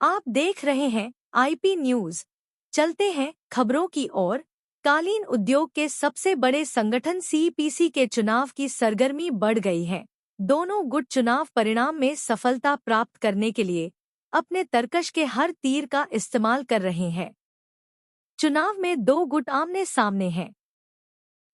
आप देख रहे हैं आईपी न्यूज। चलते हैं खबरों की ओर। कालीन उद्योग के सबसे बड़े संगठन सीपीसी के चुनाव की सरगर्मी बढ़ गई है। दोनों गुट चुनाव परिणाम में सफलता प्राप्त करने के लिए अपने तरकश के हर तीर का इस्तेमाल कर रहे हैं। चुनाव में दो गुट आमने सामने हैं।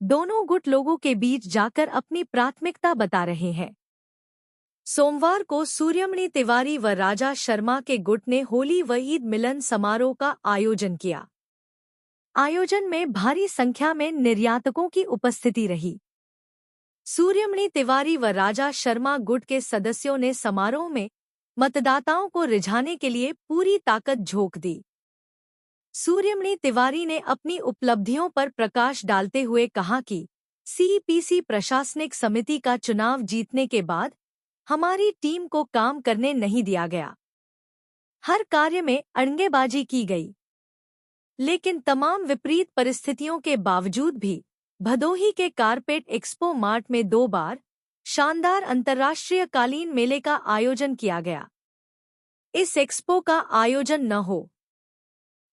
दोनों गुट लोगों के बीच जाकर अपनी प्राथमिकता बता रहे हैं। सोमवार को सूर्यमणि तिवारी व राजा शर्मा के गुट ने होली व ईद मिलन समारोह का आयोजन किया। आयोजन में भारी संख्या में निर्यातकों की उपस्थिति रही। सूर्यमणि तिवारी व राजा शर्मा गुट के सदस्यों ने समारोह में मतदाताओं को रिझाने के लिए पूरी ताकत झोंक दी। सूर्यमणि तिवारी ने अपनी उपलब्धियों पर प्रकाश डालते हुए कहा कि सीपीसी प्रशासनिक समिति का चुनाव जीतने के बाद हमारी टीम को काम करने नहीं दिया गया। हर कार्य में अड़ंगेबाजी की गई, लेकिन तमाम विपरीत परिस्थितियों के बावजूद भी भदोही के कारपेट एक्सपो मार्ट में 2 बार शानदार अंतर्राष्ट्रीय कालीन मेले का आयोजन किया गया। इस एक्सपो का आयोजन न हो,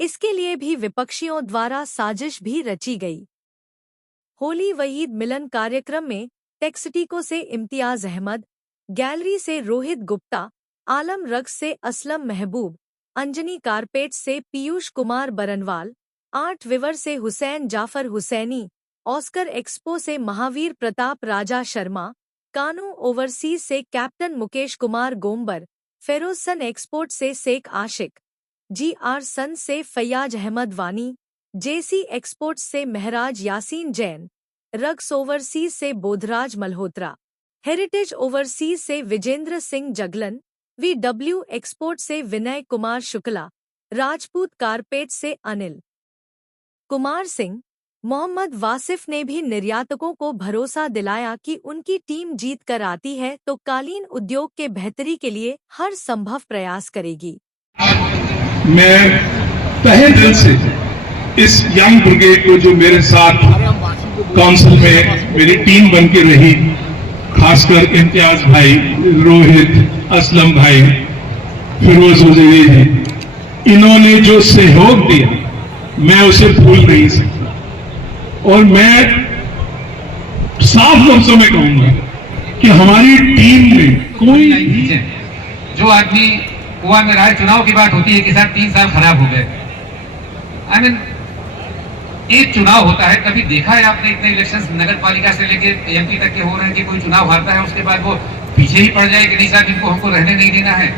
इसके लिए भी विपक्षियों द्वारा साजिश भी रची गई। होली व ईद मिलन कार्यक्रम में टेक्सटिको से इम्तियाज अहमद, गैलरी से रोहित गुप्ता, आलम रक्स से असलम महबूब, अंजनी कारपेट से पीयूष कुमार बरनवाल, आर्ट विवर से हुसैन जाफर हुसैनी, ऑस्कर एक्सपो से महावीर प्रताप राजा शर्मा, कानू ओवरसीज से कैप्टन मुकेश कुमार गोम्बर, फेरोसन एक्सपोर्ट से शेख आशिक, जीआर सन से फैयाज अहमद वानी, जेसी एक्सपोर्ट से महराज यासीन जैन, रक्स ओवरसीज से बोधराज मल्होत्रा, हेरिटेज ओवरसीज से विजेंद्र सिंह जगलन, वीडब्ल्यू एक्सपोर्ट से विनय कुमार शुक्ला, राजपूत कारपेट से अनिल कुमार सिंह, मोहम्मद वासिफ ने भी निर्यातकों को भरोसा दिलाया कि उनकी टीम जीत कर आती है तो कालीन उद्योग के बेहतरी के लिए हर संभव प्रयास करेगी। मैं तहे दिल से इस यंग ब्रिगेड को, जो मेरे साथ काउंसिल में मेरी टीम बन के रही, खासकर इम्तियाज भाई, रोहित, असलम भाई, फिरोज उजैरी जी, इन्होंने जो सहयोग दिया मैं उसे भूल नहीं सकता। और मैं साफ लफ्जों में कहूंगा कि हमारी टीम में कोई जो आदमी कुआ में रहा है, चुनाव की बात होती है कि साहब 3 साल खराब हो गए। एक चुनाव होता है, कभी देखा है आपने इतने इलेक्शंस नगर पालिका से लेके एमपी तक के हो रहे हैं कि कोई चुनाव हारता है उसके बाद वो पीछे ही पड़ जाए कि नहीं साहब इनको हमको रहने नहीं देना है।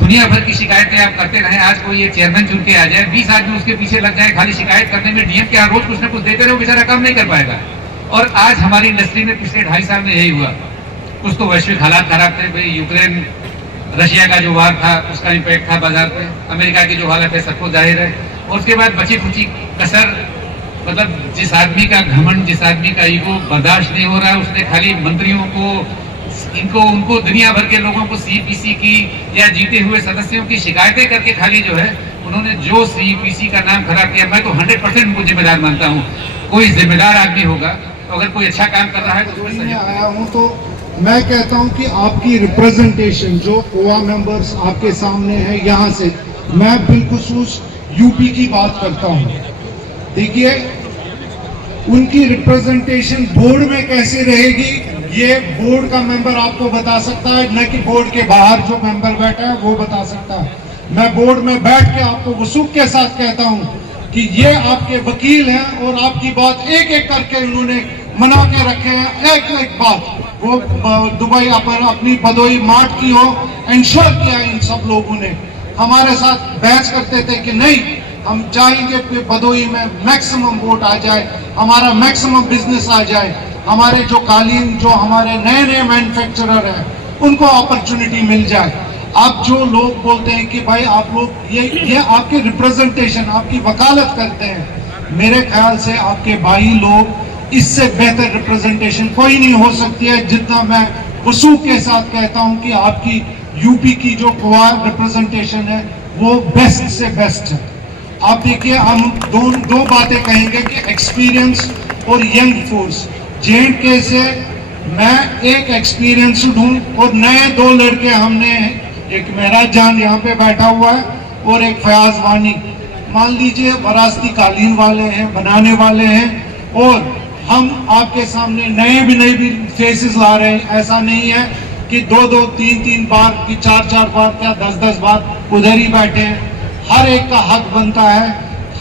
दुनिया भर की शिकायतें आप करते रहे, आज कोई ये चेयरमैन चुन के आ जाए, 20 आदमी उसके पीछे लग जाए खाली शिकायत करने में, डीएम के यहाँ रोज कुछ न कुछ देते रहे, बेचारा काम नहीं कर पाएगा। और आज हमारी इंडस्ट्री में पिछले 2.5 साल में यही हुआ। कुछ तो वैश्विक हालात खराब थे भाई, यूक्रेन रशिया का जो वार था उसका इम्पैक्ट था बाजार पे, अमेरिका की जो हालत है सबको जाहिर है। और उसके बाद बची खुची कसर, मतलब जिस आदमी का घमंड, जिस आदमी का ईगो बर्दाश्त नहीं हो रहा है, उसने खाली मंत्रियों को, उनको दुनिया भर के लोगों को सीपीसी की या जीते हुए सदस्यों की शिकायतें करके खाली जो है उन्होंने जो सीपीसी का नाम खराब किया। मैं तो 100% उनको जिम्मेदार मानता हूँ। कोई जिम्मेदार आदमी होगा तो अगर कोई अच्छा काम कर रहा है तो मैं आया हूँ तो मैं कहता हूँ कि आपकी रिप्रेजेंटेशन जो कोआ मेंबर्स आपके सामने है, यहाँ से मैं बिलखुसूस यूपी की बात करता हूँ। देखिए उनकी रिप्रेजेंटेशन बोर्ड में कैसे रहेगी ये बोर्ड का मेंबर आपको बता सकता है, न कि बोर्ड के बाहर जो मेंबर बैठा है वो बता सकता है। मैं बोर्ड में बैठ के आपको वसूख के साथ कहता हूँ कि ये आपके वकील हैं और आपकी बात एक एक करके उन्होंने मना के रखे हैं। एक एक बात वो दुबई अपनी भदोही मार्ट की हो, इंश्योर किया इन सब लोगों ने। हमारे साथ बहस करते थे कि नहीं, हम चाहेंगे कि भदोही में मैक्सिमम वोट आ जाए, हमारा मैक्सिमम बिजनेस आ जाए, हमारे जो कालीन, जो हमारे नए नए मैन्युफैक्चरर हैं उनको अपॉर्चुनिटी मिल जाए। आप जो लोग बोलते हैं कि भाई आप लोग ये आपके रिप्रेजेंटेशन, आपकी वकालत करते हैं, मेरे ख्याल से आपके भाई लोग इससे बेहतर रिप्रेजेंटेशन कोई नहीं हो सकती है। जितना मैं वसूख के साथ कहता हूं कि आपकी यूपी की जो रिप्रेजेंटेशन है वो बेस्ट से बेस्ट है। आप देखिए, हम दो बातें कहेंगे कि एक्सपीरियंस और यंग फोर्स। जेएंडके से मैं एक एक्सपीरियंस्ड हूं और नए 2 लड़के हमने एक महराज जान यहाँ पे बैठा हुआ है और एक फयाज वानी। मान लीजिए वरासती कालीन वाले हैं, बनाने वाले हैं, और हम आपके सामने नए भी फेसेस ला रहे हैं। ऐसा नहीं है कि 2-2, 3-3 बार कि 4-4 बार क्या 10-10 बार उधर ही बैठे हैं। हर एक का हक बनता है,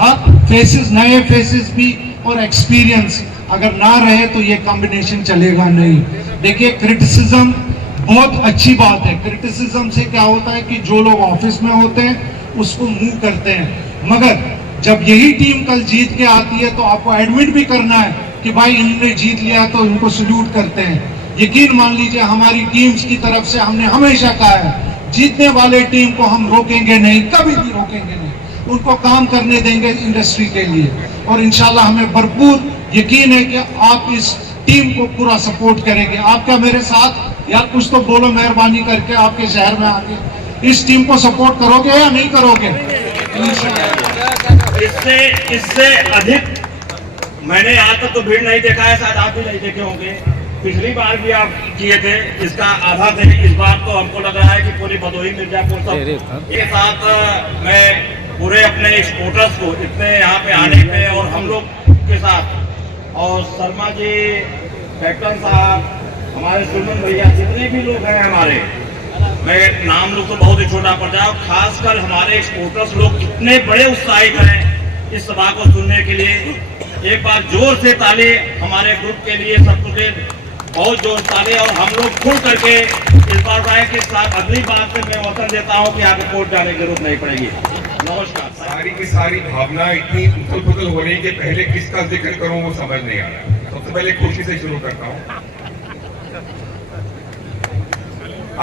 हक फेसेस, नए फेसेस भी और एक्सपीरियंस अगर ना रहे तो ये कॉम्बिनेशन चलेगा नहीं। देखिए, क्रिटिसिज्म बहुत अच्छी बात है। क्रिटिसिज्म से क्या होता है कि जो लोग ऑफिस में होते हैं उसको मूव करते हैं, मगर जब यही टीम कल जीत के आती है तो आपको एडमिट भी करना है कि भाई इन्होंने जीत लिया, तो उनको सल्यूट करते हैं। यकीन मान लीजिए, हमारी टीम्स की तरफ से हमने हमेशा कहा है, जीतने वाले टीम को हम रोकेंगे नहीं, कभी भी रोकेंगे नहीं, उनको काम करने देंगे इंडस्ट्री के लिए। और इंशाल्लाह हमें भरपूर यकीन है कि आप इस टीम को पूरा सपोर्ट करेंगे। आप क्या मेरे साथ यार कुछ तो बोलो मेहरबानी करके, आपके शहर में आके इस टीम को सपोर्ट करोगे या नहीं करोगे? इससे अधिक मैंने आज तक तो भीड़ नहीं देखा है, शायद आप भी नहीं देखे होंगे। पिछली बार भी आप किए थे, इसका आधा थे। इस बार तो हमको लग रहा है कि पूरी भदोही मिर्जापुर सब के साथ मैं पूरे अपने एक्सपोर्टर्स को इतने यहाँ पे आने पे और हम लोग के साथ, और शर्मा जी, कैप्टन साहब, हमारे सुमन भैया, जितने भी लोग हैं हमारे, मैं नाम लोग तो बहुत ही छोटा पड़ जाए, खासकर हमारे एक्सपोर्टर्स लोग इतने बड़े उत्साहित हैं इस सभा को सुनने के लिए। एक बार जोर से ताली हमारे ग्रुप के लिए, सबको बहुत जोर ताली। और हम लोग खुल करके इस बार राय के साथ अगली बार से मैं वचन देता हूँ कि आगे कोर्ट जाने की जरूरत नहीं पड़ेगी। नमस्कार। सारी की सारी भावना इतनी उथल पुथल होने के पहले किसका जिक्र करूं वो समझ नहीं आ रहा। सबसे पहले खुशी से शुरू करता हूं।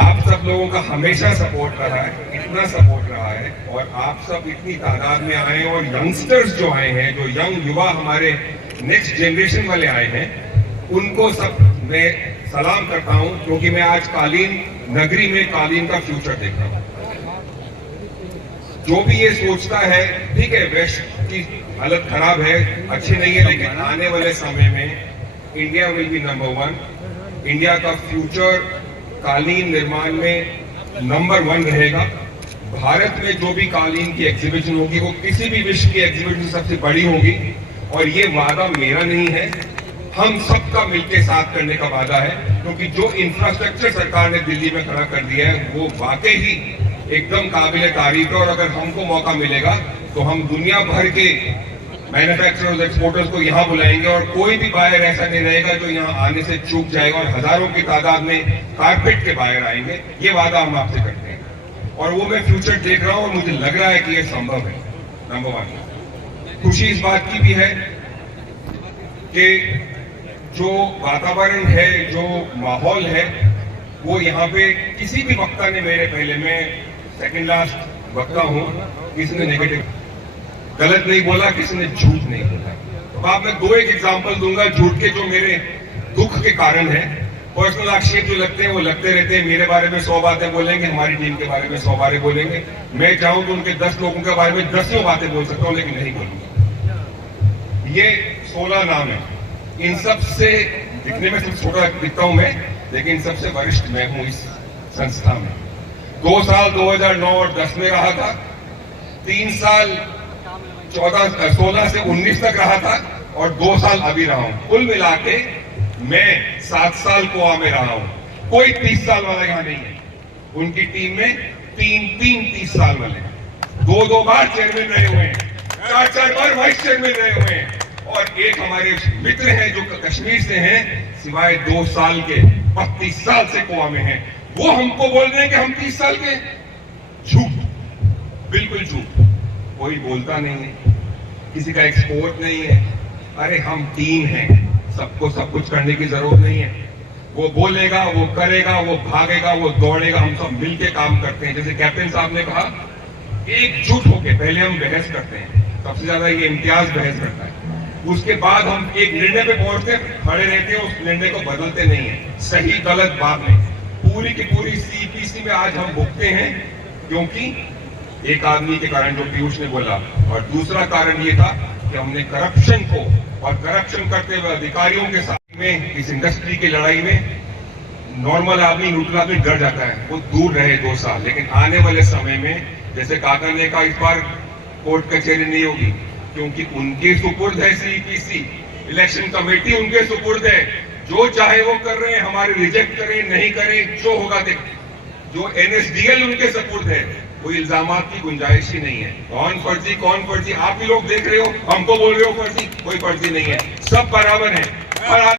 आप सब लोगों का हमेशा सपोर्ट रहा है, इतना सपोर्ट रहा है, और आप सब इतनी तादाद में आए, और यंगस्टर्स जो आए हैं, जो यंग युवा हमारे नेक्स्ट जनरेशन वाले आए हैं, उनको सब मैं सलाम करता हूं, क्योंकि मैं आज कालीन नगरी में कालीन का फ्यूचर देख रहा हूं। जो भी ये सोचता है, ठीक है, वेस्ट की हालत खराब है, अच्छी नहीं है, लेकिन आने वाले समय में India will be number 1। India का फ्यूचर कालीन निर्माण में नंबर 1 रहेगा। भारत में जो भी कालीन की एग्जीबिशन होगी वो किसी भी विश्व की एग्जीबिशन सबसे बड़ी होगी, और ये वादा मेरा नहीं है, हम सबका मिलकर साथ करने का वादा है। क्योंकि जो इंफ्रास्ट्रक्चर सरकार ने दिल्ली में खड़ा कर दिया है वो वाकई ही एकदम काबिले तारीफ है, और अगर हमको मौका मिलेगा तो हम दुनिया भर के मैन्युफैक्चरर्स, एक्सपोर्टर्स को यहाँ बुलाएंगे, और कोई भी बायर ऐसा नहीं रहेगा जो यहाँ आने से चूक जाएगा, और हजारों की तादाद में कारपेट के बायर आएंगे। ये वादा हम आपसे करते हैं, और वो मैं फ्यूचर देख रहा हूँ और मुझे लग रहा है कि ये संभव है। नंबर 1 खुशी इस बात की भी है कि जो वातावरण है, जो माहौल है, वो यहाँ पे किसी भी वक्ता ने, मेरे पहले में सेकंड लास्ट वक्ता हूँ, किसी ने नेगेटिव गलत नहीं बोला, किसी ने झूठ नहीं बोला। तो आप मैं 2 एग्जांपल दूंगा झूठ के, जो मेरे दुख के कारण है। पर्सनल आक्षेप जो लगते हैं वो लगते रहते हैं। मेरे बारे में 100 बातें बोलेंगे, हमारी टीम के बारे में 100 बातें बोलेंगे। मैं चाहूं तो उनके 10 लोगों के बारे में 10 बातें बोल सकता हूं, लेकिन नहीं बोलूंगा। ये 16 नाम है, इन सब से दिखने में सबसे छोटा दिखता हूं मैं, लेकिन सबसे वरिष्ठ मैं हूं इस संस्था में। 2 साल 2009 और 10 में रहा था, 3 साल 16 से 19 तक रहा था, और 2 साल अभी रहा हूं। कुल मिला के मैं 7 साल गोवा में रहा हूं। कोई 30 साल वाला यहां नहीं है। उनकी टीम में 30 साल वाले, 2 बार चेयरमैन रहे हुए हैं, 4 बार वाइस चेयरमैन रहे हुए हैं, और एक हमारे मित्र हैं जो कश्मीर से हैं, सिवाय 2 साल के 32 साल से गोवा में हैं। वो हमको बोल रहे हैं कि हम 30 साल के। झूठ, बिल्कुल झूठ। कोई बोलता नहीं है, किसी का एक्सपोर्ट नहीं है। अरे हम टीम हैं, सबको सब कुछ करने की जरूरत नहीं है। वो बोलेगा, वो करेगा, वो भागेगा, वो दौड़ेगा, हम सब मिलके काम करते हैं। जैसे कैप्टन साहब ने कहा, एकजुट होके पहले हम बहस करते हैं, सबसे ज्यादा ये इम्तियाज बहस करता है। उसके बाद हम एक निर्णय पे पहुंचते, खड़े रहते हैं, उस निर्णय को बदलते नहीं है। सही गलत बात नहीं, पूरी की पूरी सीपीसी में आज हम भुगते हैं, क्योंकि एक आदमी के कारण जो पीयूष ने बोला, और दूसरा कारण ये था कि हमने करप्शन को और करप्शन करते हुए अधिकारियों के साथ में इस इंडस्ट्री की लड़ाई में नॉर्मल आदमी न्यूट्रल आदमी डर जाता है, वो दूर रहे 2 साल। लेकिन आने वाले समय में जैसे काका ने कहा, इस बार कोर्ट कचहरी नहीं होगी क्योंकि उनके सुपुर्द है सीईपीसी, इलेक्शन कमेटी उनके सुपुर्द है, जो चाहे वो कर रहे हैं, हमारे रिजेक्ट करें नहीं करें जो होगा देख, जो एनएसडीएल उनके सुपुर्द है, कोई इल्जामात की गुंजाइश ही नहीं है। कौन फर्जी आप भी लोग देख रहे हो, हमको बोल रहे हो फर्जी, कोई फर्जी नहीं है, सब बराबर है। और